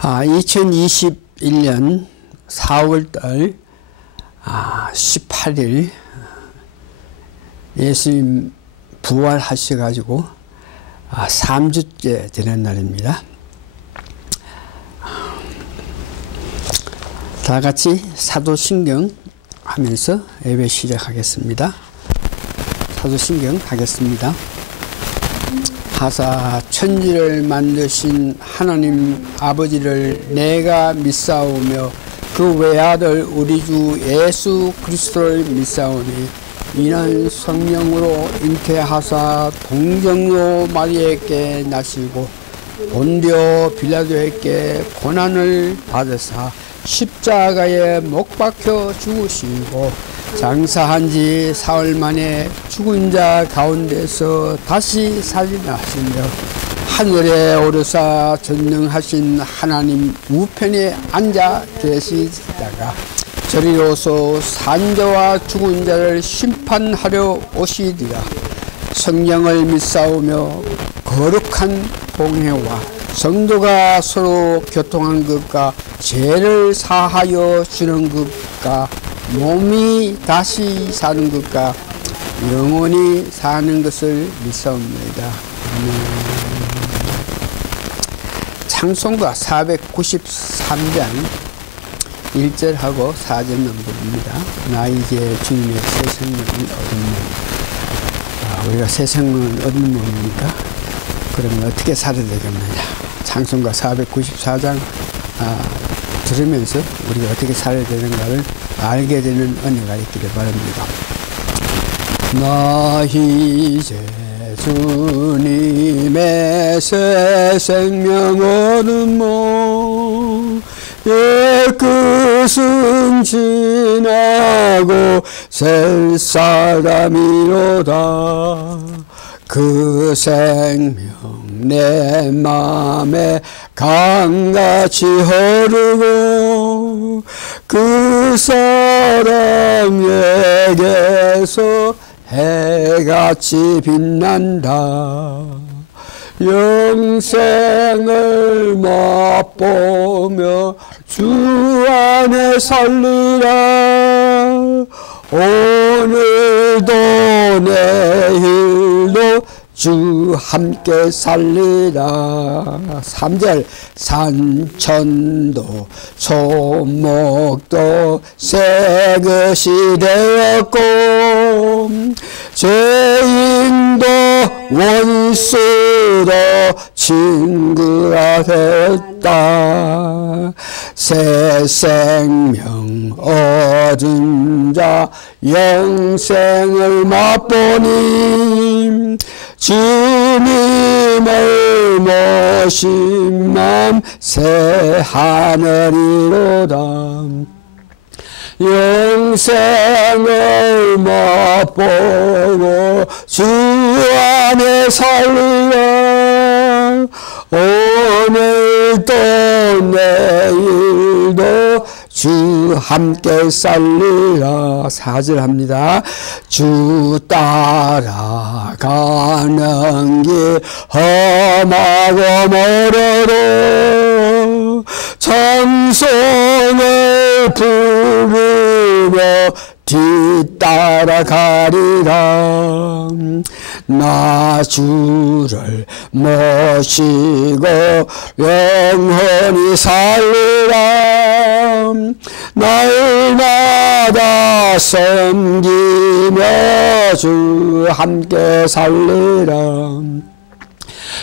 2021년 4월달 18일 예수님 부활하셔가지고 3주째 되는 날입니다. 다 같이 사도신경 하면서 예배 시작하겠습니다. 사도신경 하겠습니다. 하사 천지를 만드신 하나님 아버지를 내가 믿사오며 그 외아들 우리 주 예수 그리스도를 믿사오니 이는 성령으로 잉태하사 동정녀 마리아에게 나시고 본디오 빌라도에게 고난을 받으사 십자가에 못 박혀 죽으시고 장사한 지 사흘 만에 죽은 자 가운데서 다시 살인하시며 하늘에 오르사 전능하신 하나님 우편에 앉아 계시다가 저리로서 산자와 죽은 자를 심판하려 오시리라. 성령을 믿사오며 거룩한 공회와 성도가 서로 교통한 것과 죄를 사하여 주는 것과 몸이 다시 사는 것과 영원히 사는 것을 믿사옵니다. 찬송가 493장 1절하고 4절만 부릅니다. 나 이제 주님의 새 생명을 얻은 몸. 우리가 새 생명을 얻은 몸이니까 그러면 어떻게 살아야 되겠느냐. 찬송가 494장 들으면서 우리가 어떻게 살아야 되는가를 알게 되는 은혜가 있기를 바랍니다. 나 이제 주님의 새 생명 얻은 몸 옛것은 지나고 새 사람이로다. 그 생명 내 맘에 강같이 흐르고 그 사랑에게서 해같이 빛난다. 영생을 맛보며 주 안에 살리라. 오늘도 내일도 주 함께 살리라. 3절 산천도 소목도 새 것이 되었고 죄인도 원수도 친구가 됐다. 새 생명 얻은 자 영생을 맛보니 주님을 모신 맘 새 하늘이로다. 영생을 맛보고 주 안에 살리라. 오늘도 내일도 주 함께 살리라. 4절 합니다. 주 따라가는 길 험하고 멀어도 찬송을 부르며 뒤따라가리라. 나 주를 모시고 영원히 살리라. 날마다 섬기며 주 함께 살리라.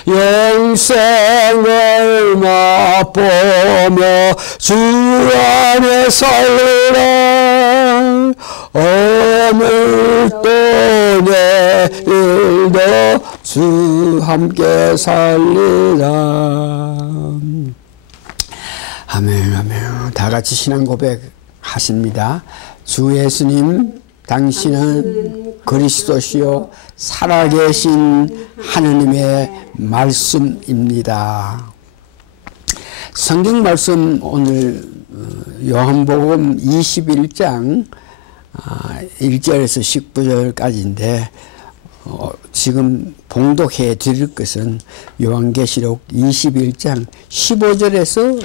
영생을 맛보며 주 안에 살리라. 오늘도 내일도 주 함께 살리라. 아멘 아멘. 다 같이 신앙 고백 하십니다. 주 예수님 당신은 그리스도시요 살아계신 하느님의 말씀입니다. 성경 말씀 오늘 요한복음 21장 1절에서 19절까지인데 지금 봉독해 드릴 것은 요한계시록 21장 15절에서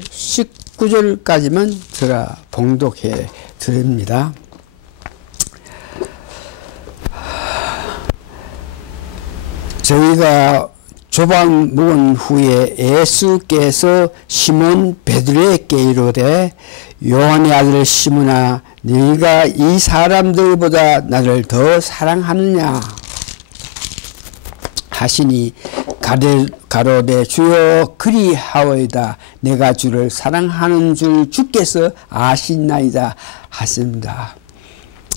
19절까지만 제가 봉독해 드립니다. 저희가 조방 묵은 후에 예수께서 시몬 베드로에게 이르되 요한의 아들 시몬아 네가 이 사람들보다 나를 더 사랑하느냐 하시니 가로되 주여 그리하오이다. 내가 주를 사랑하는 줄 주께서 아시나이다 하십니다.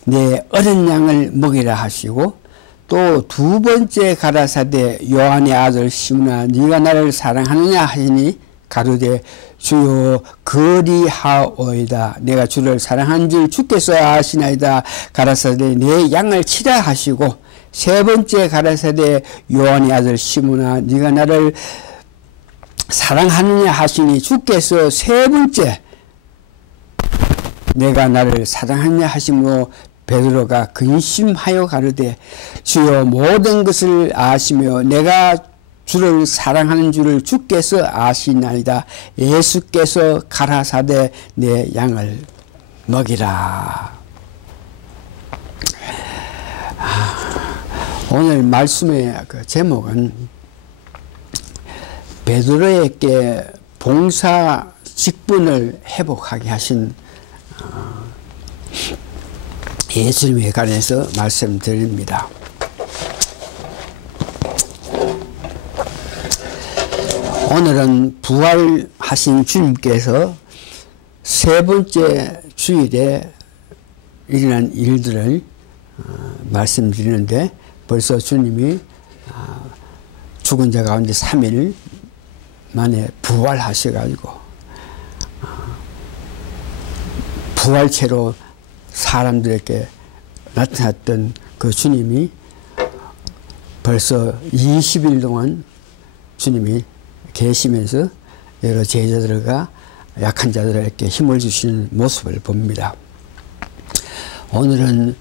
내 어린 양을 먹이라 하시고 또 두 번째 가라사대 요한의 아들 시몬아 네가 나를 사랑하느냐 하시니 가로되 주여 그리하오이다. 내가 주를 사랑한 줄 주께서 아시나이다. 가라사대 내 양을 치라 하시고 세 번째 가라사대 요한의 아들 시몬아 네가 나를 사랑하느냐 하시니 주께서 세 번째 내가 나를 사랑하느냐 하시므로 베드로가 근심하여 가로되 주여 모든 것을 아시며 내가 주를 사랑하는 줄을 주께서 아시나이다. 예수께서 가라사대 내 양을 먹이라. 오늘 말씀의 그 제목은 베드로에게 봉사 직분을 회복하게 하신 예수님에 관해서 말씀드립니다. 오늘은 부활하신 주님께서 세 번째 주일에 일어난 일들을 말씀드리는데 벌써 주님이 죽은 자 가운데 3일 만에 부활하셔가지고 부활체로 사람들에게 나타났던 그 주님이 벌써 20일 동안 주님이 계시면서 여러 제자들과 약한 자들에게 힘을 주시는 모습을 봅니다. 오늘은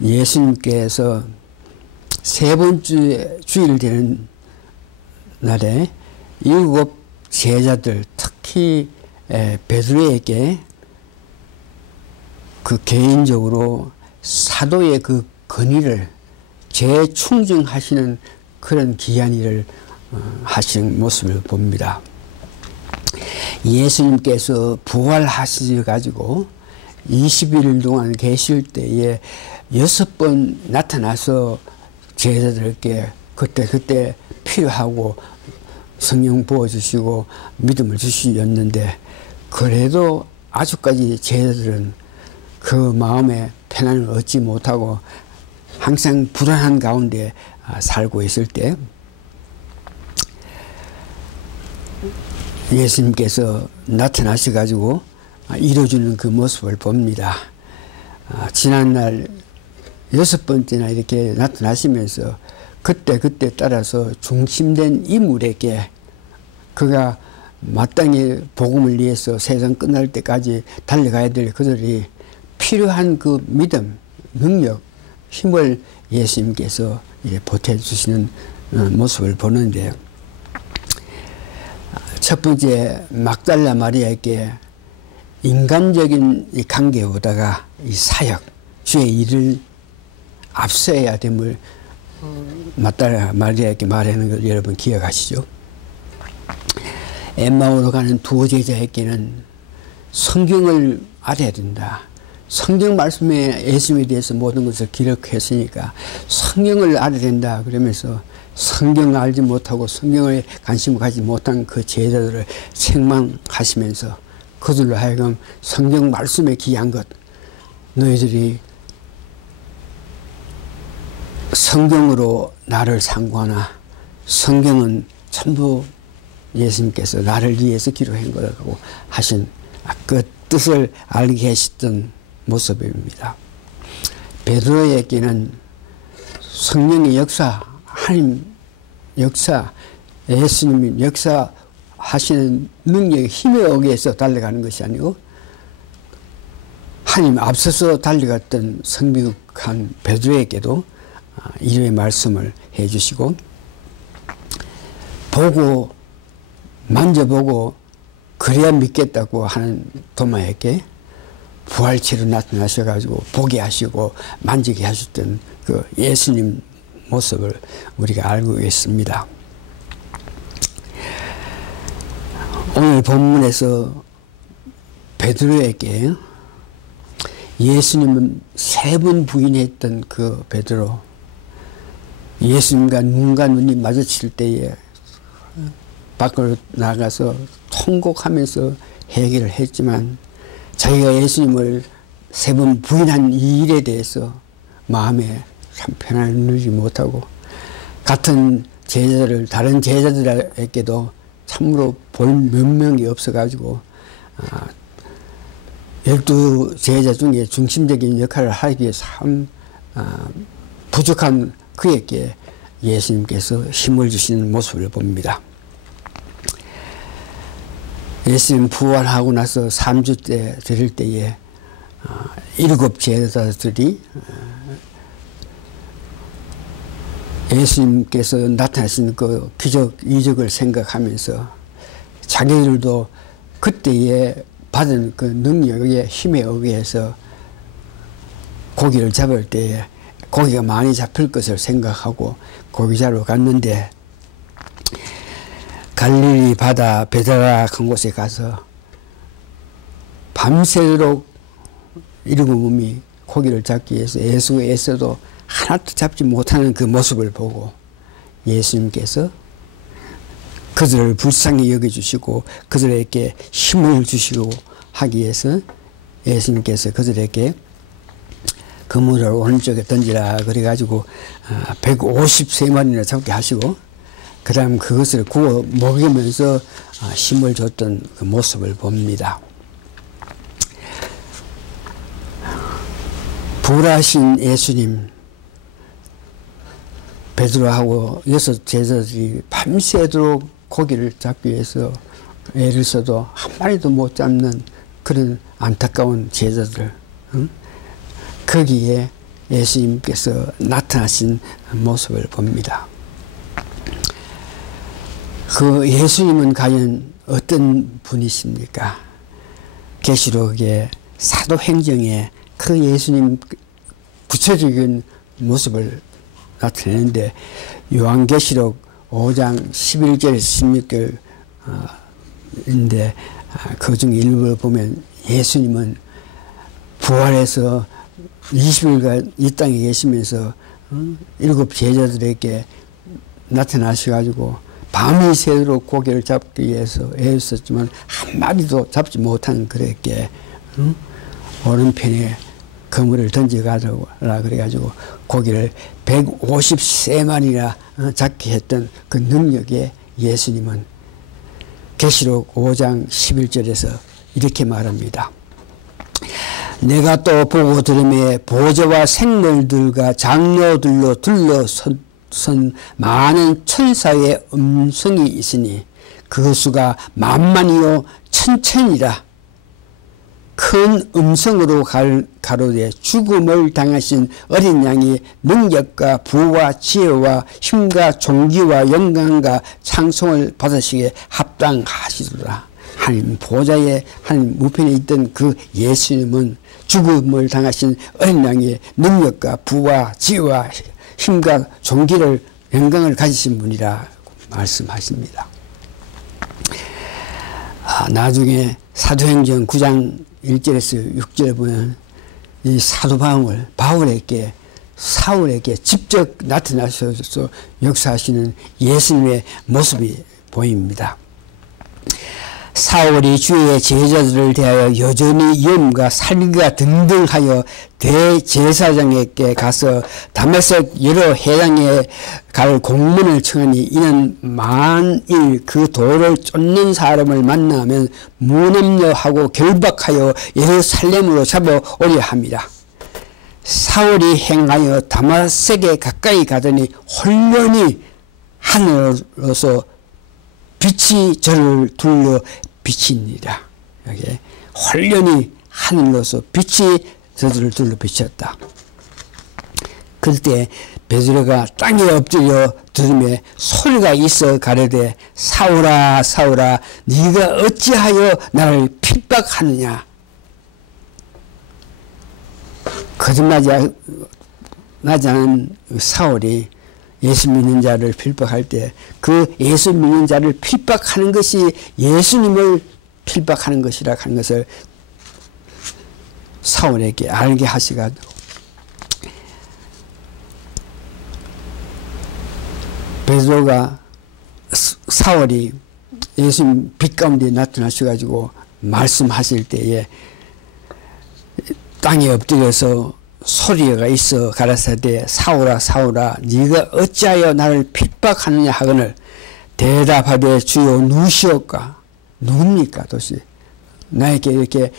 예수님께서 세 번째 주일 되는 날에 7 제자들 특히 베드로에게 그 개인적으로 사도의 그 권위를 재충정하시는 그런 귀한 일을 하시는 모습을 봅니다. 예수님께서 부활하셔가지고 21일 동안 계실 때에 6번 나타나서 제자들에게 그때 필요하고 성령 부어주시고 믿음을 주시었는데 그래도 아직까지 제자들은 그 마음에 편안을 얻지 못하고 항상 불안한 가운데 살고 있을 때 예수님께서 나타나셔가지고 이루어주는 그 모습을 봅니다. 지난날 6번째나 이렇게 나타나시면서 그때 따라서 중심된 인물에게 그가 마땅히 복음을 위해서 세상 끝날 때까지 달려가야 될 그들이 필요한 그 믿음, 능력, 힘을 예수님께서 보태주시는 모습을 보는데 첫 번째 막달라 마리아에게 인간적인 이 관계보다가 이 사역, 주의 일을 앞서야 됨을 막달라 마리아에게 말하는 걸 여러분 기억하시죠? 엠마오로 가는 두 제자에게는 성경을 알아야 된다. 성경 말씀에 예수님에 대해서 모든 것을 기록했으니까 성경을 알아야 된다. 그러면서 성경을 알지 못하고 성경에 관심을 가지지 못한 그 제자들을 책망하시면서 그들로 하여금 성경 말씀에 귀한 것 너희들이 성경으로 나를 상고하나 성경은 전부 예수님께서 나를 위해서 기록한 거라고 하신 그 뜻을 알게 하셨던 모습입니다. 베드로에게는 성령의 역사, 하나님 역사, 예수님이 역사하시는 능력의 힘에 의해서 달려가는 것이 아니고 하나님 앞서서 달려갔던 성비국한 베드로에게도 이름의 말씀을 해주시고, 보고 만져보고 그래야 믿겠다고 하는 도마에게 부활체로 나타나셔가지고 보게 하시고 만지게 하셨던 그 예수님 모습을 우리가 알고 있습니다. 오늘 본문에서 베드로에게 예수님은 3번 부인했던 그 베드로, 예수님과 눈과 눈이 마주칠 때에 밖으로 나가서 통곡하면서 해결을 했지만, 자기가 예수님을 3번 부인한 이 일에 대해서 마음에 참 편안을 누리지 못하고, 같은 제자들, 다른 제자들에게도 참으로 볼 몇 명이 없어가지고 12 제자 중에 중심적인 역할을 하기 위해서 참 부족한 그에게 예수님께서 힘을 주시는 모습을 봅니다. 예수님 부활하고 나서 3주 때 드릴 때에 7 제자들이 예수님께서 나타나신 그 기적, 이적을 생각하면서 자기들도 그때에 받은 그 능력의 힘에 의해서 고기를 잡을 때에 고기가 많이 잡힐 것을 생각하고 고기 잡으러 갔는데, 갈릴리 바다 베다라 한 곳에 가서 밤새도록 7 몸이 고기를 잡기 위해서 애수애써도 하나도 잡지 못하는 그 모습을 보고 예수님께서 그들을 불쌍히 여겨주시고 그들에게 힘을 주시고 하기 위해서 예수님께서 그들에게 그물을 오른쪽에 던지라 그래가지고 153마리나 잡게 하시고, 그 다음 그것을 구워 먹이면서 힘을 줬던 그 모습을 봅니다. 부활하신 예수님, 베드로하고 6 제자들이 밤새도록 고기를 잡기 위해서 애를 써도 한 마리도 못 잡는 그런 안타까운 제자들, 거기에 예수님께서 나타나신 모습을 봅니다. 그 예수님은 과연 어떤 분이십니까? 계시록의 사도행정에 그 예수님 구체적인 모습을 나타내는데, 요한계시록 5장 11절 16절인데 그 중 일부를 보면 예수님은 부활해서 20일간 이 땅에 계시면서 7 제자들에게 나타나셔가지고 밤이 새도록 고기를 잡기 위해서 애썼지만 한 마리도 잡지 못한 그에게 오른편에 그물을 던져가라 그래가지고 고기를 153마리나 잡게 했던 그 능력의 예수님은 계시록 5장 11절에서 이렇게 말합니다. 내가 또 보고 들으매 보좌와 생물들과 장로들로 둘러선 많은 천사의 음성이 있으니 그 수가 만만이요 천천이라. 큰 음성으로 가로되 죽음을 당하신 어린 양이 능력과 부와 지혜와 힘과 존귀와 영광과 찬송을 받으시기에 합당하시더라. 하나님 보좌에 하나님 우편에 있던 그 예수님은 죽음을 당하신 어린 양의 능력과 부와 지혜와 힘과 존귀를 영광을 가지신 분이라 말씀하십니다. 나중에 사도행전 9장 1절에서 6절 보면 이 사도 바울에게 사울에게 직접 나타나셔서 역사하시는 예수님의 모습이 보입니다. 사울이 주의 제자들을 대하여 여전히 염과 살기가 등등하여 대제사장에게 가서 다메섹 여러 회당에 갈 공문을 청하니 이는 만일 그 도를 쫓는 사람을 만나면 무능력하고 결박하여 예루살렘으로 잡아오려 합니다. 사울이 행하여 다메섹에 가까이 가더니 홀련히 하늘로서 빛이 저를 둘러 비칩니다. 여기 홀련히 하늘로서 빛이 저들을 둘러 비쳤다. 그때 베드로가 땅에 엎드려 들음에 소리가 있어 가려되 사울아 사울아 네가 어찌하여 나를 핍박하느냐. 거듭나지 않은 사울이 예수 믿는 자를 핍박할 때 그 예수 믿는 자를 핍박하는 것이 예수님을 핍박하는 것이라 하는 것을 사울에게 알게 하시가지고 베드로가 사울이 예수님 빛 가운데 나타나셔가지고 말씀하실 때에 땅에 엎드려서 소리가 있어 가라사대 사울아 사울아 네가 어찌하여 나를 핍박하느냐 하거늘 대답하되 주여 누시옵까. 누굽니까 도시 나에게 이렇게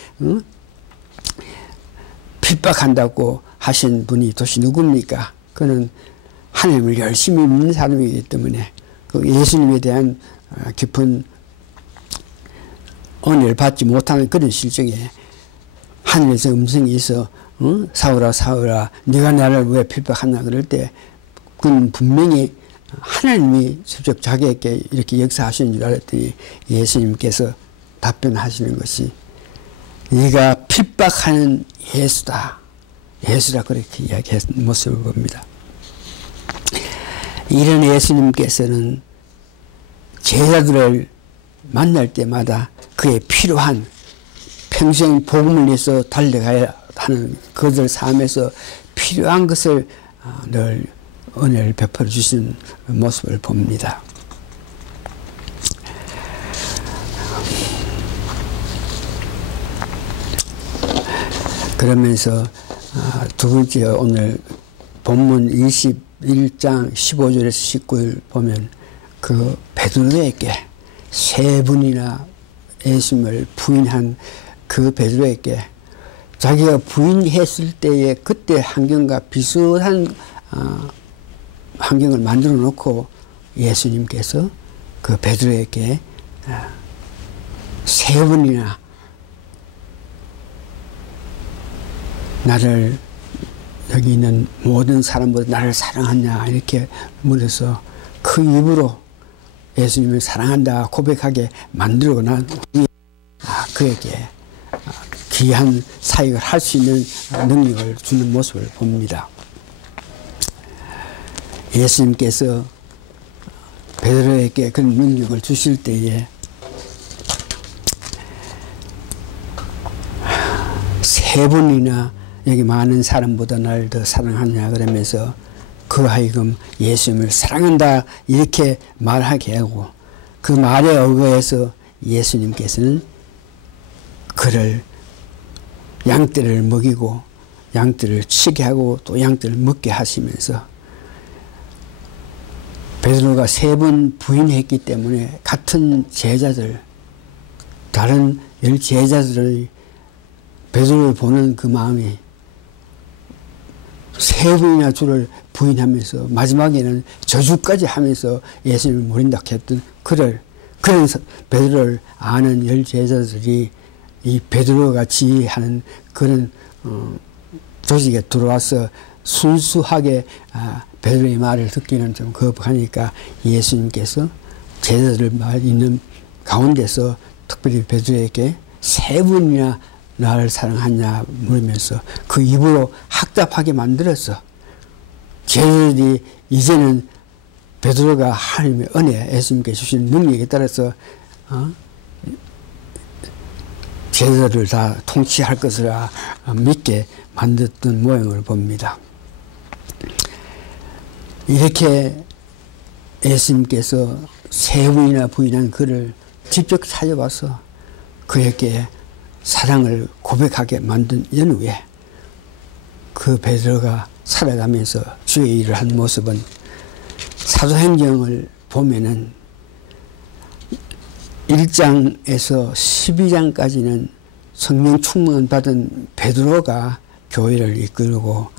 핍박한다고 하신 분이 도시 누굽니까. 그는 하나님을 열심히 믿는 사람이기 때문에 그 예수님에 대한 깊은 은혜를 받지 못하는 그런 실정에 하늘에서 음성이 있어 사울아 사울아 네가 나를 왜 핍박하나 그럴 때 그건 분명히 하나님이 직접 자기에게 이렇게 역사하시는 줄 알았더니 예수님께서 답변하시는 것이 네가 핍박하는 예수다. 예수라 그렇게 이야기한 모습을 봅니다. 이런 예수님께서는 제자들을 만날 때마다 그의 필요한 평생 복음을 위해서 달려가야 하는 그들 삶에서 필요한 것을 늘 은혜를 베풀어 주시는 모습을 봅니다. 그러면서 두 번째 오늘 본문 21장 15절에서 19절 보면 그 베드로에게 세 분이나 예수님을 부인한 그 베드로에게 자기가 부인했을 때의 그때 환경과 비슷한 환경을 만들어 놓고 예수님께서 그 베드로에게 세 번이나 나를 여기 있는 모든 사람보다 나를 사랑하냐 이렇게 물어서 그 입으로 예수님을 사랑한다 고백하게 만들고 난 후에 그에게 귀한 사역을 할 수 있는 능력을 주는 모습을 봅니다. 예수님께서 베드로에게 그런 능력을 주실 때에 세 번이나 여기 많은 사람보다 나를 더 사랑하냐 그러면서 그 하여금 예수님을 사랑한다 이렇게 말하게 하고 그 말에 의거해서 예수님께서는 그를 양떼를 먹이고 양떼를 치게 하고 또 양떼를 먹게 하시면서 베드로가 세 번 부인했기 때문에 같은 제자들 다른 열 제자들의 베드로를 보는 그 마음이 세 번이나 주를 부인하면서 마지막에는 저주까지 하면서 예수님을 모른다 했던 그런 베드로를 아는 열 제자들이 이 베드로가 지휘하는 그런 조직에 들어와서 순수하게 베드로의 말을 듣기는 좀 거북하니까 예수님께서 제자들 말 있는 가운데서 특별히 베드로에게 세 번이나 나를 사랑하냐 물으면서 그 입으로 학답하게 만들었어. 제자들이 이제는 베드로가 하나님의 은혜, 예수님께 주신 능력에 따라서 제자들을 다 통치할 것을 믿게 만들었던 모양을 봅니다. 이렇게 예수님께서 세 번이나 부인한 그를 직접 찾아와서 그에게 사랑을 고백하게 만든 연후에 그 베드로가 살아가면서 주의 일을 한 모습은 사도행전을 보면은 1장에서 12장까지는 성령 충만 받은 베드로가 교회를 이끌고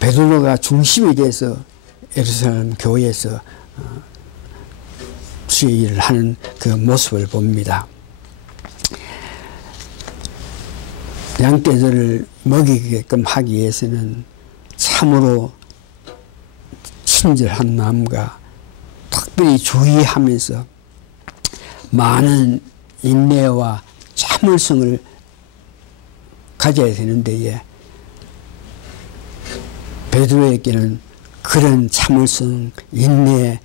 베드로가 중심이 돼서 예루살렘 교회에서 주의 일을 하는 그 모습을 봅니다. 양떼들을 먹이게끔 하기 위해서는 참으로 친절한 마음과 특별히 주의하면서 많은 인내와 참을성을 가져야 되는데 베드로에게는 그런 참을성, 인내,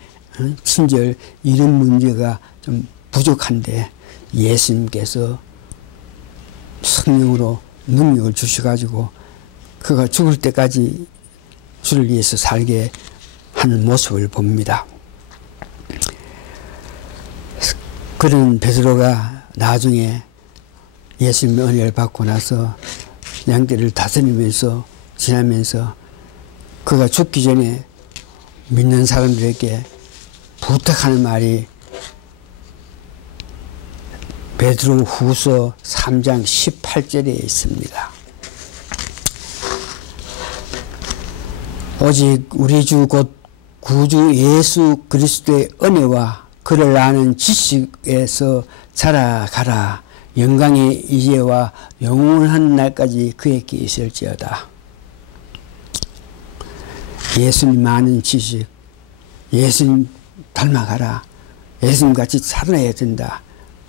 친절 이런 문제가 좀 부족한데 예수님께서 성령으로 능력을 주셔가지고 그가 죽을 때까지 주를 위해서 살게 하는 모습을 봅니다. 그런 베드로가 나중에 예수님의 은혜를 받고 나서 양떼를 다스리면서 지나면서 그가 죽기 전에 믿는 사람들에게 부탁하는 말이 베드로 후서 3장 18절에 있습니다. 오직 우리 주 곧 구주 예수 그리스도의 은혜와 그를 아는 지식에서 자라가라. 영광의 이제와 영원한 날까지 그에게 있을지어다. 예수님 아는 지식, 예수님 닮아가라. 예수님같이 살아야 된다.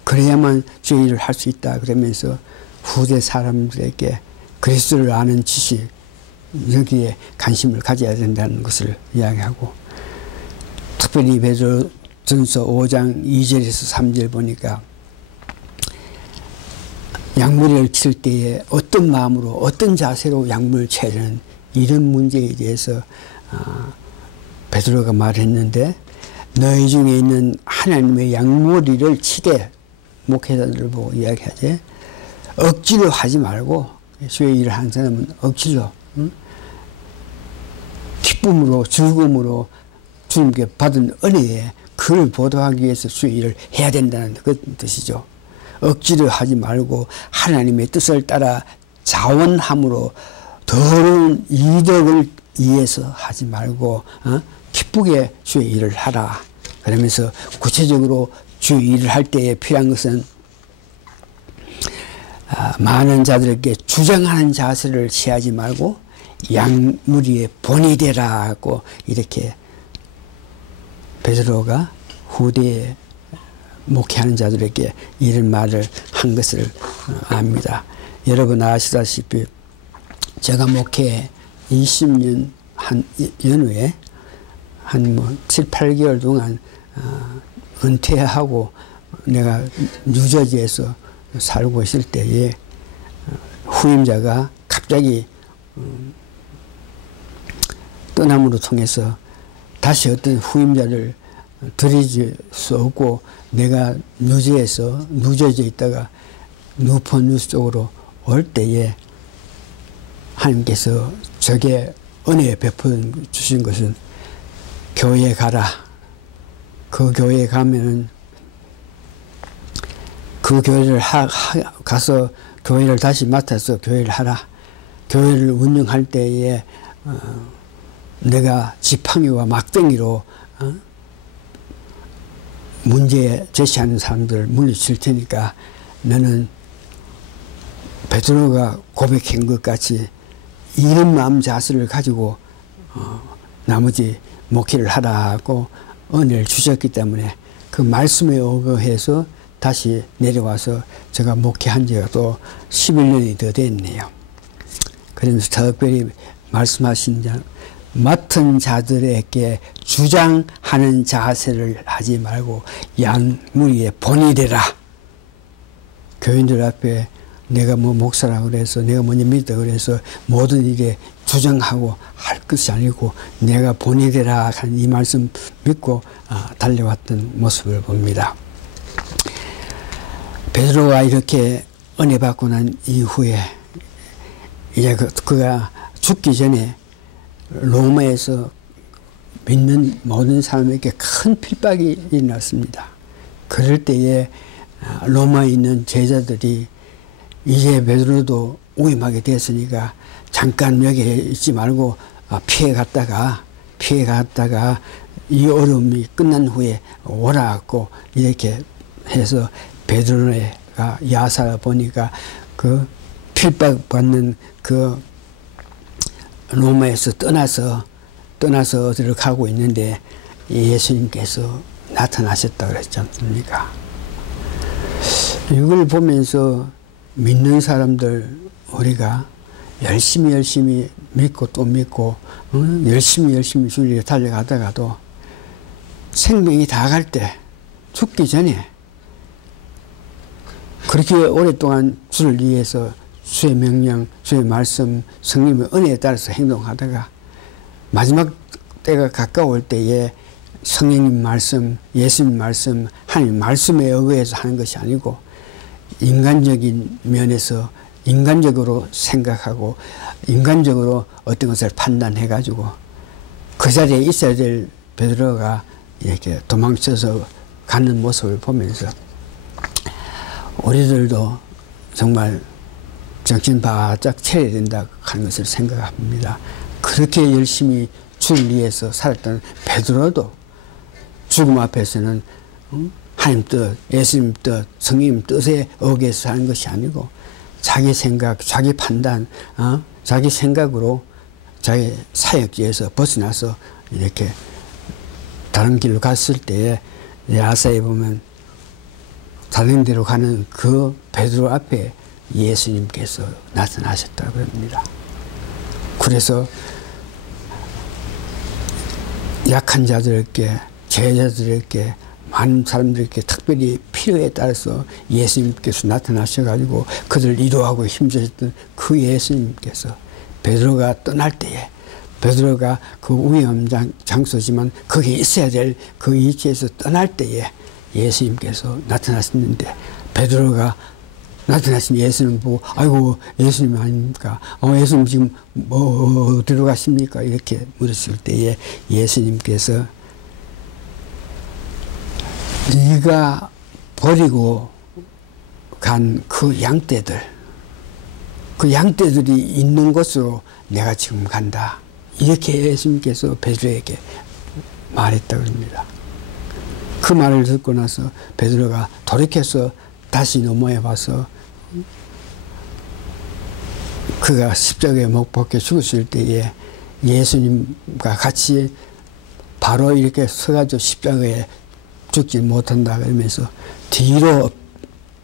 그래야만 주의 일을 할 수 있다. 그러면서 후대 사람들에게 그리스도를 아는 지식, 여기에 관심을 가져야 된다는 것을 이야기하고, 특별히 베드로전서 5장 2절에서 3절 보니까 약물을 칠 때에 어떤 마음으로 어떤 자세로 약물을 채는 이런 문제에 대해서 베드로가 말했는데, 너희 중에 있는 하나님의 약물이를 치되, 목회자들을 보고 이야기하지, 억지로 하지 말고, 주의 일을 하는 사람은 억지로 기쁨으로 즐거움으로 주님께 받은 은혜에 그를 보도하기 위해서 주의 일을 해야 된다는 그 뜻이죠. 억지로 하지 말고 하나님의 뜻을 따라 자원함으로 더러운 이덕을 위해서 하지 말고 기쁘게 주의 일을 하라. 그러면서 구체적으로 주의 일을 할 때에 필요한 것은 많은 자들에게 주장하는 자세를 취하지 말고 양무리에 본이 되라고 이렇게 베드로가 후대에 목회하는 자들에게 이런 말을 한 것을 압니다. 여러분 아시다시피 제가 목회 20년 한 연후에 한 7, 8개월 동안 은퇴하고 내가 뉴저지에서 살고 있을 때에 후임자가 갑자기 떠남으로 통해서 다시 어떤 후임자를 들이질 수 없고 내가 뉴저지에 있다가 뉴포뉴스 쪽으로 올 때에 하나님께서 저게 은혜 베풀어 주신 것은 교회에 가라. 그 교회에 가면은 그 교회를 가서 교회를 다시 맡아서 교회를 하라. 교회를 운영할 때에 내가 지팡이와 막대기로 문제 제시하는 사람들을 물리칠 테니까 너는 베드로가 고백한 것 같이 이런 마음 자세를 가지고 나머지 목회를 하라고 은혜를 주셨기 때문에 그 말씀에 의거해서 다시 내려와서 제가 목회한 지가 또 11년이 더 됐네요. 그러면서 특별히 말씀하신 자, 맡은 자들에게 주장하는 자세를 하지 말고 양무리에 본이 되라. 교인들 앞에 내가 뭐 목사라고 그래서 내가 먼저 믿다 그래서 모든 일에 주장하고 할 것이 아니고 내가 본이 되라 하는 이 말씀 믿고 달려왔던 모습을 봅니다. 베드로가 이렇게 은혜 받고 난 이후에 이제 그가 죽기 전에 로마에서 믿는 모든 사람에게 큰 핍박이 일어났습니다. 그럴 때에 로마에 있는 제자들이 이제 베드로도 오임하게 됐으니까 잠깐 여기 있지 말고 피해 갔다가 이 어려움이 끝난 후에 오라고 이렇게 해서 베드로가 야사를 보니까 그 핍박받는 그 로마에서 떠나서 떠나서 어디로 가고 있는데 예수님께서 나타나셨다 그랬지 않습니까? 이걸 보면서 믿는 사람들 우리가 열심히 믿고 또 믿고 열심히 주를 위해 달려가다가도 생명이 다 갈 때 죽기 전에 그렇게 오랫동안 주를 위해서 주의 명령, 주의 말씀, 성령의 은혜에 따라서 행동하다가 마지막 때가 가까울 때에 성령님 말씀, 예수님 말씀, 하나님 말씀에 의해서 하는 것이 아니고 인간적인 면에서 인간적으로 생각하고 인간적으로 어떤 것을 판단해 가지고 그 자리에 있어야 될 베드로가 이렇게 도망쳐서 가는 모습을 보면서 우리들도 정말 정신 바짝 차려야 된다 하는 것을 생각합니다. 그렇게 열심히 주를 위해서 살았던 베드로도 죽음 앞에서는 하나님 뜻, 예수님 뜻, 성령 뜻에 어기해서 하는 것이 아니고 자기 생각, 자기 판단, 자기 생각으로 자기 사역지에서 벗어나서 이렇게 다른 길로 갔을 때에 야사에 보면 다른 데로 가는 그 베드로 앞에 예수님께서 나타나셨다고 합니다. 그래서 약한 자들에게, 제자들에게, 많은 사람들에게 특별히 필요에 따라서 예수님께서 나타나셔가지고 그들을 위로하고 힘주셨던 그 예수님께서 베드로가 떠날 때에 베드로가 그 위험 장소지만 거기에 있어야 될 그 위치에서 떠날 때에 예수님께서 나타나셨는데 베드로가 나타나신 예수님 보고 아이고 예수님 아닙니까? 예수님 지금 어디로 가십니까? 이렇게 물었을 때에 예수님께서 네가 버리고 간 그 양떼들, 그 양떼들이 있는 곳으로 내가 지금 간다. 이렇게 예수님께서 베드로에게 말했다고 합니다. 그 말을 듣고 나서 베드로가 돌이켜서 다시 넘어해 봐서 그가 십자가에 못 박혀 죽었을 때에 예수님과 같이 바로 이렇게 서가지고 십자가에 죽지 못한다 그러면서 뒤로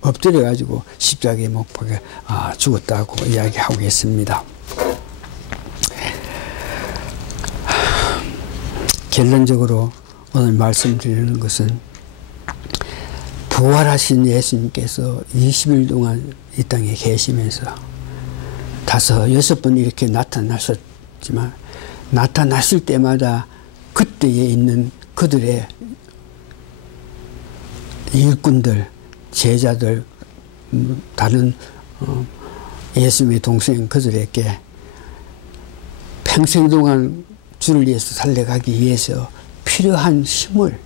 엎드려 가지고 십자가에 못 박혀 죽었다고 이야기하고 있습니다. 결론적으로 오늘 말씀드리는 것은 부활하신 예수님께서 20일 동안 이 땅에 계시면서 5, 6번 이렇게 나타나셨지만 나타나실 때마다 그때에 있는 그들의 일꾼들, 제자들, 다른 예수님의 동생 그들에게 평생 동안 주를 위해서 살려가기 위해서 필요한 힘을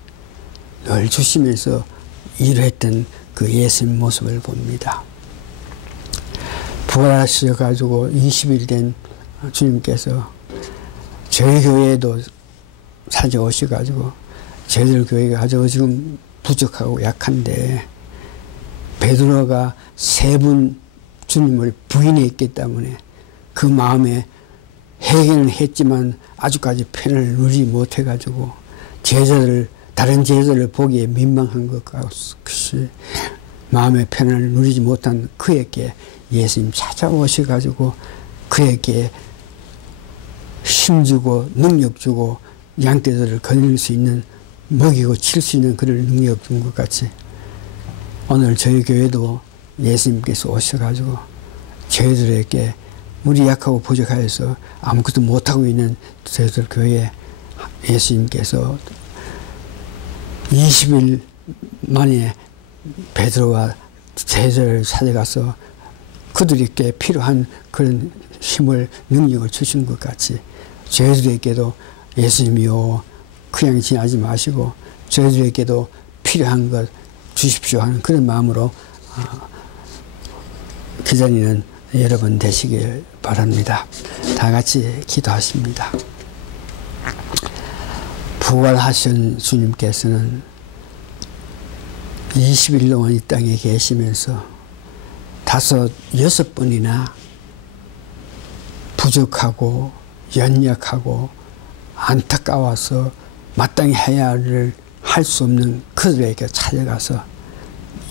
늘 주시면서 일했던 그 예수님 모습을 봅니다. 부활하셔가지고 20일 된 주님께서 저희 교회에도 찾아오셔가지고 저희들 교회가 아주 지금 부족하고 약한데 베드로가 3번 주님을 부인했기 때문에 그 마음에 해결은 했지만 아직까지 편을 누리지 못해가지고 다른 제자들을 보기에 민망한 것 같이 마음의 편을 누리지 못한 그에게 예수님 찾아오셔가지고 그에게 힘주고 능력 주고 양떼들을 거닐 수 있는 먹이고 칠 수 있는 그를 능력 준 것 같이 오늘 저희 교회도 예수님께서 오셔가지고 저희들에게 우리 약하고 부족하여서 아무것도 못하고 있는 저희들 교회에 예수님께서 20일 만에 베드로와 제자를 찾아가서 그들에게 필요한 그런 힘을 능력을 주신 것 같이 저희들에게도 예수님이요 그냥 지나지 마시고 저희들에게도 필요한 것 주십시오 하는 그런 마음으로 기다리는 여러분 되시길 바랍니다. 다 같이 기도하십니다. 부활하신 주님께서는 20일 동안 이 땅에 계시면서 5, 6번이나 부족하고 연약하고 안타까워서 마땅히 해야 할 수 없는 그들에게 찾아가서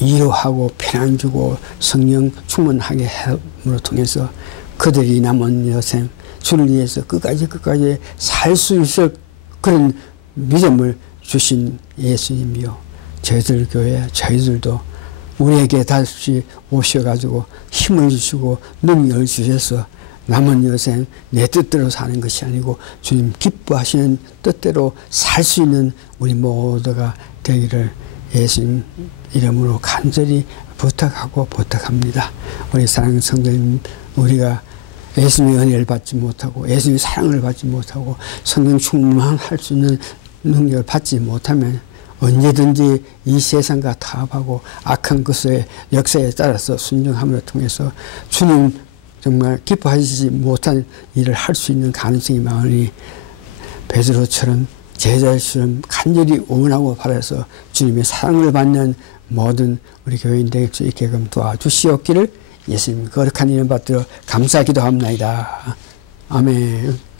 위로하고 평안 주고 성령 충만하게 함으로 통해서 그들이 남은 여생 주를 위해서 끝까지 살 수 있을 그런 믿음을 주신 예수님이요. 저희들 교회 저희들도 우리에게 다시 오셔가지고 힘을 주시고 능력을 주셔서 남은 여생 내 뜻대로 사는 것이 아니고 주님 기뻐하시는 뜻대로 살 수 있는 우리 모두가 되기를 예수님 이름으로 간절히 부탁합니다. 우리 사랑하는 성도님, 우리가 예수님의 은혜를 받지 못하고 예수님의 사랑을 받지 못하고 성령 충만할 수 있는 능력을 받지 못하면 언제든지 이 세상과 타협하고 악한 것의 역사에 따라서 순종함을 통해서 주님 정말 기뻐하시지 못한 일을 할 수 있는 가능성이 많으니 베드로처럼 제자처럼 간절히 원하고 바라서 주님의 사랑을 받는 모든 우리 교인 될 수 있게끔 도와주시옵기를 예수님 거룩한 이름 받들어 감사 기도합니다. 아멘.